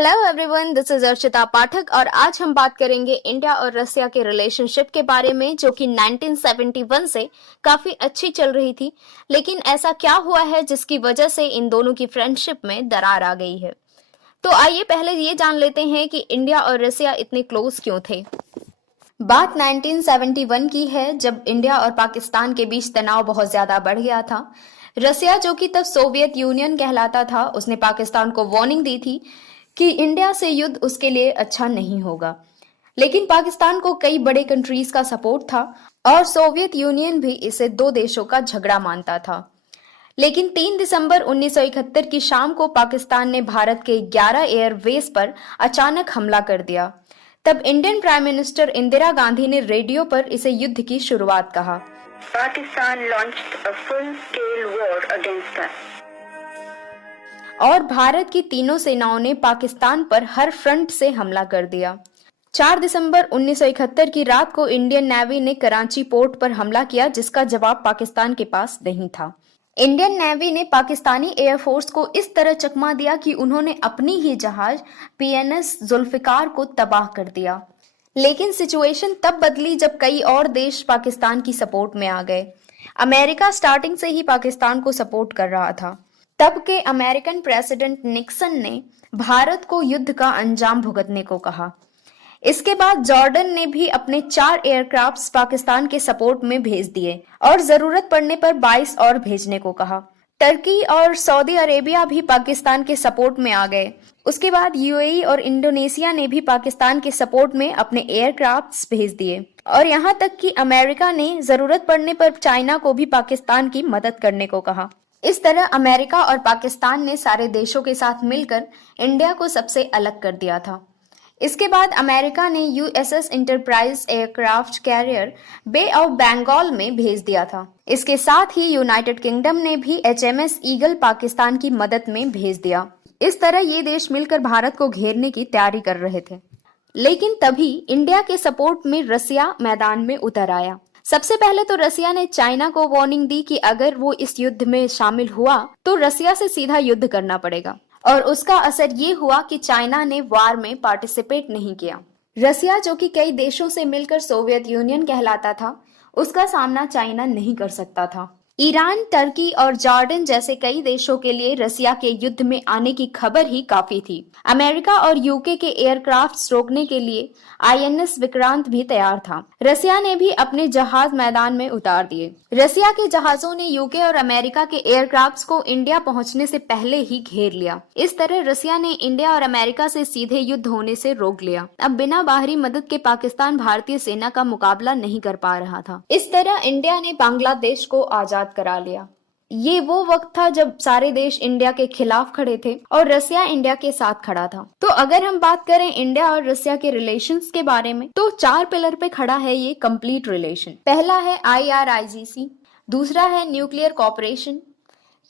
Hello everyone, this is Archita Pathak और आज हम बात करेंगे इंडिया और रसिया के रिलेशनशिप के बारे में, जो कि 1971 से काफी अच्छी चल रही थी। लेकिन ऐसा क्या हुआ है जिसकी वजह से इन दोनों की फ्रेंडशिप में दरार आ गई है। तो आइए पहले ये जान लेते हैं कि इंडिया और रसिया इतने क्लोज क्यों थे। बात 1971 की है, जब इंडिया और पाकिस्तान के बीच तनाव बहुत ज्यादा बढ़ गया था। रसिया, जो कि तब सोवियत यूनियन कहलाता था, उसने पाकिस्तान को वार्निंग दी थी कि इंडिया से युद्ध उसके लिए अच्छा नहीं होगा। लेकिन पाकिस्तान को कई बड़े कंट्रीज का सपोर्ट था और सोवियत यूनियन भी इसे दो देशों का झगड़ा मानता था। लेकिन 3 दिसंबर 1971 की शाम को पाकिस्तान ने भारत के 11 एयरबेस पर अचानक हमला कर दिया। तब Indian prime minister Indira Gandhi ने रेडियो पर इसे युद्ध की शुरुआत कहा। Pakistan launched a full scale war against us. और भारत की तीनों सेनाओं ने पाकिस्तान पर हर फ्रंट से हमला कर दिया। 4 दिसंबर 1971 की रात को इंडियन नेवी ने कराची पोर्ट पर हमला किया, जिसका जवाब पाकिस्तान के पास नहीं था। इंडियन नेवी ने पाकिस्तानी एयरफोर्स को इस तरह चकमा दिया कि उन्होंने अपनी ही जहाज पीएनएस जुल्फिकार को तबाह कर दिया। लेकिन सिचुएशन तब बदली जब कई और देश पाकिस्तान की सपोर्ट में आ गए। अमेरिका स्टार्टिंग से ही पाकिस्तान को सपोर्ट कर रहा था। तब के अमेरिकन प्रेसिडेंट निक्सन ने भारत को युद्ध का अंजाम भुगतने को कहा। इसके बाद जॉर्डन ने भी अपने 4 एयरक्राफ्ट्स पाकिस्तान के सपोर्ट में भेज दिए और जरूरत पड़ने पर 22 और भेजने को कहा। टर्की और सऊदी अरेबिया भी पाकिस्तान के सपोर्ट में आ गए। उसके बाद यूएई और इंडोनेशिया ने भी पाकिस्तान के सपोर्ट में अपने एयरक्राफ्ट्स भेज दिए और यहाँ तक कि अमेरिका ने जरूरत पड़ने पर चाइना को भी पाकिस्तान की मदद करने को कहा। इस तरह अमेरिका और पाकिस्तान ने सारे देशों के साथ मिलकर इंडिया को सबसे अलग कर दिया था। इसके बाद अमेरिका ने USS enterprise aircraft carrier bay of Bengal में भेज दिया था। इसके साथ ही यूनाइटेड किंगडम ने भी एचएमएस ईगल पाकिस्तान की मदद में भेज दिया। इस तरह ये देश मिलकर भारत को घेरने की तैयारी कर रहे थे। लेकिन तभी इंडिया के सपोर्ट में रसिया मैदान में उतर आया। सबसे पहले तो रसिया ने चाइना को वार्निंग दी कि अगर वो इस युद्ध में शामिल हुआ तो रसिया से सीधा युद्ध करना पड़ेगा, और उसका असर ये हुआ कि चाइना ने वार में पार्टिसिपेट नहीं किया। रसिया, जो कि कई देशों से मिलकर सोवियत यूनियन कहलाता था, उसका सामना चाइना नहीं कर सकता था। ईरान, टर्की और जॉर्डन जैसे कई देशों के लिए रसिया के युद्ध में आने की खबर ही काफी थी। अमेरिका और यूके के एयरक्राफ्ट्स रोकने के लिए आईएनएस विक्रांत भी तैयार था। रसिया ने भी अपने जहाज मैदान में उतार दिए। रसिया के जहाजों ने यूके और अमेरिका के एयरक्राफ्ट्स को इंडिया पहुंचने से पहले ही घेर लिया। इस तरह रसिया ने इंडिया और अमेरिका से सीधे युद्ध होने से रोक लिया। अब बिना बाहरी मदद के पाकिस्तान भारतीय सेना का मुकाबला नहीं कर पा रहा था। इस तरह इंडिया ने बांग्लादेश को आजाद करा लिया। ये वो वक्त था जब सारे देश इंडिया के खिलाफ खड़े थे और रसिया इंडिया के साथ खड़ा था। तो अगर हम बात करें इंडिया और रसिया के रिलेशंस के बारे में, तो 4 पिलर पे खड़ा है ये कंप्लीट रिलेशन। पहला है IRIGC, दूसरा है न्यूक्लियर कॉपरेशन,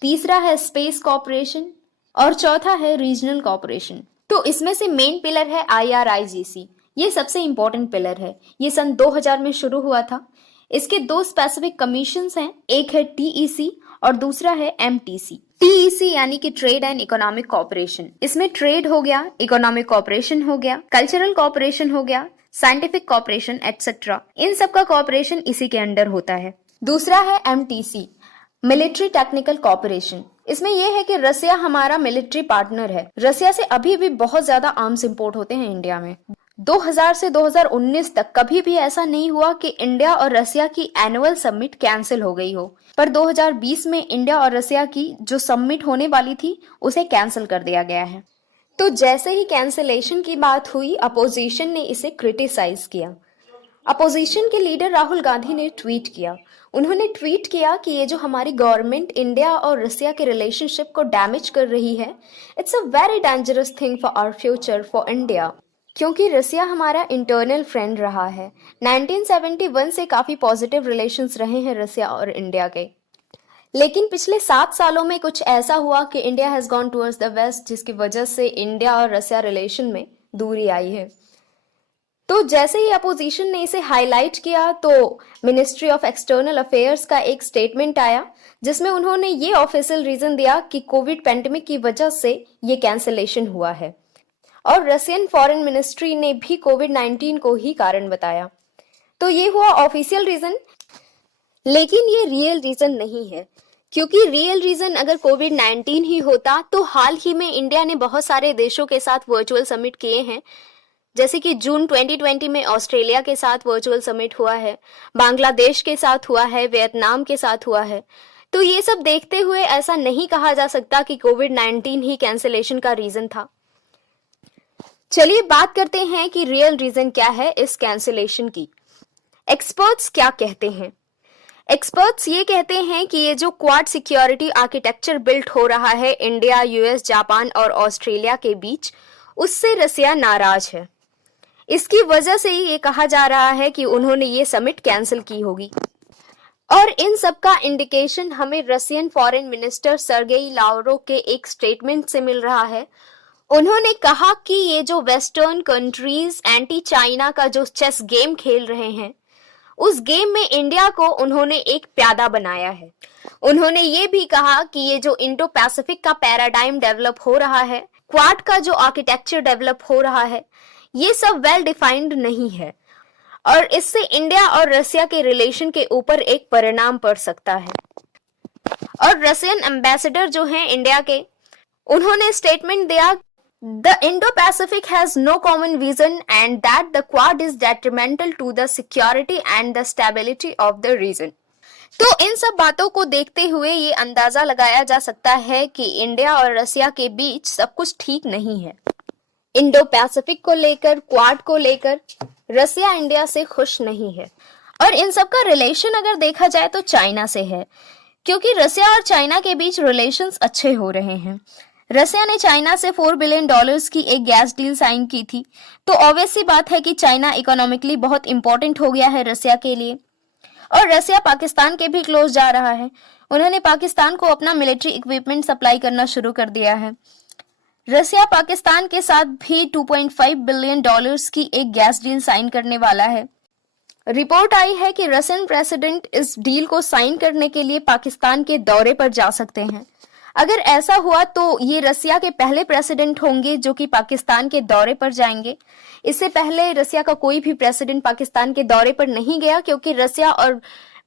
तीसरा है स्पेस कॉपरेशन और चौथा है रीजनल कॉपरेशन। तो इसमें से मेन पिलर है IRIGC। ये सबसे इंपॉर्टेंट पिलर है। ये सन 2000 में शुरू हुआ था। इसके 2 स्पेसिफिक कमीशंस हैं, एक है TEC और दूसरा है MTC। TEC यानी कि ट्रेड एंड इकोनॉमिक कॉपरेशन। इसमें ट्रेड हो गया, इकोनॉमिक कॉपरेशन हो गया, कल्चरल कॉपरेशन हो गया, साइंटिफिक कॉपरेशन एटसेट्रा। इन सब का कॉपरेशन इसी के अंडर होता है। दूसरा है MTC, मिलिट्री टेक्निकल कॉपरेशन। इसमें यह है कि रसिया हमारा मिलिट्री पार्टनर है। रसिया से अभी भी बहुत ज्यादा आर्म्स इंपोर्ट होते हैं इंडिया में। 2000 से 2019 तक कभी भी ऐसा नहीं हुआ कि इंडिया और रसिया की एनुअल समिट कैंसिल हो गई हो, पर 2020 में इंडिया और रसिया की जो समिट होने वाली थी उसे कैंसिल कर दिया गया है। तो जैसे ही कैंसिलेशन की बात हुई, अपोजिशन ने इसे क्रिटिसाइज किया। अपोजिशन के लीडर राहुल गांधी ने ट्वीट किया। उन्होंने ट्वीट किया कि ये जो हमारी गवर्नमेंट इंडिया और रसिया के रिलेशनशिप को डैमेज कर रही है, it's a very dangerous thing for our future for India, क्योंकि रसिया हमारा इंटरनल फ्रेंड रहा है। 1971 से काफी पॉजिटिव रिलेशंस रहे हैं रसिया और इंडिया के। लेकिन पिछले 7 सालों में कुछ ऐसा हुआ कि India has gone towards the west, जिसकी वजह से इंडिया और रसिया रिलेशन में दूरी आई है। तो जैसे ही अपोजिशन ने इसे हाईलाइट किया तो मिनिस्ट्री ऑफ एक्सटर्नल अफेयर्स का एक स्टेटमेंट आया, जिसमें उन्होंने ये ऑफिशियल रीजन दिया कि कोविड पेंडेमिक की वजह से ये कैंसिलेशन हुआ है। और रशियन फॉरेन मिनिस्ट्री ने भी कोविड-19 को ही कारण बताया। तो ये हुआ ऑफिशियल रीजन, लेकिन ये रियल रीजन नहीं है, क्योंकि रियल रीजन अगर कोविड-19 ही होता तो हाल ही में इंडिया ने बहुत सारे देशों के साथ वर्चुअल समिट किए हैं, जैसे कि जून 2020 में ऑस्ट्रेलिया के साथ वर्चुअल समिट हुआ है, बांग्लादेश के साथ हुआ है, वियतनाम के साथ हुआ है। तो ये सब देखते हुए ऐसा नहीं कहा जा सकता कि कोविड-19 ही कैंसिलेशन का रीजन था। चलिए बात करते हैं कि रियल रीजन क्या है इस कैंसिलेशन की। एक्सपर्ट्स क्या कहते हैं? एक्सपर्ट्स ये कहते हैं कि ये जो क्वाड सिक्योरिटी आर्किटेक्चर बिल्ट हो रहा है इंडिया, यूएस, जापान और ऑस्ट्रेलिया के बीच, उससे रसिया नाराज है। इसकी वजह से ही ये कहा जा रहा है कि उन्होंने ये समिट कैंसिल की होगी। और इन सब का इंडिकेशन हमें Russian foreign minister Sergey Lavrov के एक स्टेटमेंट से मिल रहा है। उन्होंने कहा कि ये जो वेस्टर्न कंट्रीज एंटी चाइना का जो चेस गेम खेल रहे हैं, उस गेम में इंडिया को उन्होंने एक प्यादा बनाया है। उन्होंने ये भी कहा कि ये जो इंडो पैसिफिक का पैराडाइम डेवलप हो रहा है, क्वाड का जो आर्किटेक्चर डेवलप हो रहा है, ये सब वेल डिफाइंड नहीं है और इससे इंडिया और रसिया के रिलेशन के ऊपर एक परिणाम पड़ सकता है। और रशियन एम्बेसडर जो हैं इंडिया के, उन्होंने स्टेटमेंट दिया, The Indo-Pacific has no common vision and that the Quad is detrimental to the security and the stability of the region. तो इन सब बातों को देखते हुए ये अंदाजा लगाया जा सकता है कि इंडिया और रसिया के बीच सब कुछ ठीक नहीं है। इंडो पैसिफिक को लेकर, क्वाड को लेकर रसिया इंडिया से खुश नहीं है। और इन सब का रिलेशन अगर देखा जाए तो चाइना से है, क्योंकि रसिया और चाइना के बीच रिलेशंस अच्छे हो रहे हैं। रसिया ने चाइना से $4 बिलियन की एक गैस डील साइन की थी, तो ऑब्वियस सी बात है कि चाइना इकोनॉमिकली बहुत इंपॉर्टेंट हो गया है रसिया के लिए। और रसिया पाकिस्तान के भी क्लोज जा रहा है। उन्होंने पाकिस्तान को अपना मिलिट्री इक्विपमेंट सप्लाई करना शुरू कर दिया है। रसिया पाकिस्तान के साथ भी $2.5 बिलियन की एक गैस डील साइन करने वाला है। रिपोर्ट आई है कि रशियन प्रेसिडेंट इस डील को साइन करने के लिए पाकिस्तान के दौरे पर जा सकते हैं। अगर ऐसा हुआ तो ये रसिया के पहले प्रेसिडेंट होंगे जो कि पाकिस्तान के दौरे पर जाएंगे। इससे पहले रसिया का कोई भी प्रेसिडेंट पाकिस्तान के दौरे पर नहीं गया, क्योंकि रसिया और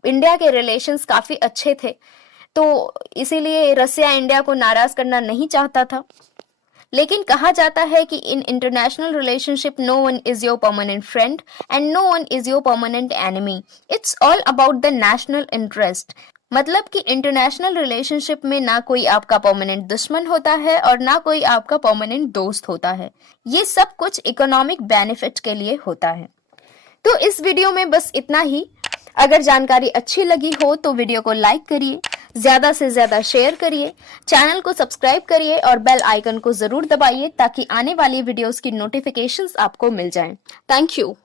इंडिया के रिलेशंस काफी अच्छे थे, तो इसीलिए रसिया इंडिया को नाराज करना नहीं चाहता था। लेकिन कहा जाता है कि in international relationship no one is your permanent friend and no one is your permanent enemy. It's all about the national interest. मतलब कि इंटरनेशनल रिलेशनशिप में ना कोई आपका परमानेंट दुश्मन होता है और ना कोई आपका परमानेंट दोस्त होता है। ये सब कुछ इकोनॉमिक बेनिफिट के लिए होता है। तो इस वीडियो में बस इतना ही। अगर जानकारी अच्छी लगी हो तो वीडियो को लाइक करिए, ज्यादा से ज्यादा शेयर करिए, चैनल को सब्सक्राइब करिए और बेल आइकन को जरूर दबाइए ताकि आने वाली वीडियोस की नोटिफिकेशंस आपको मिल जाएं। Thank you.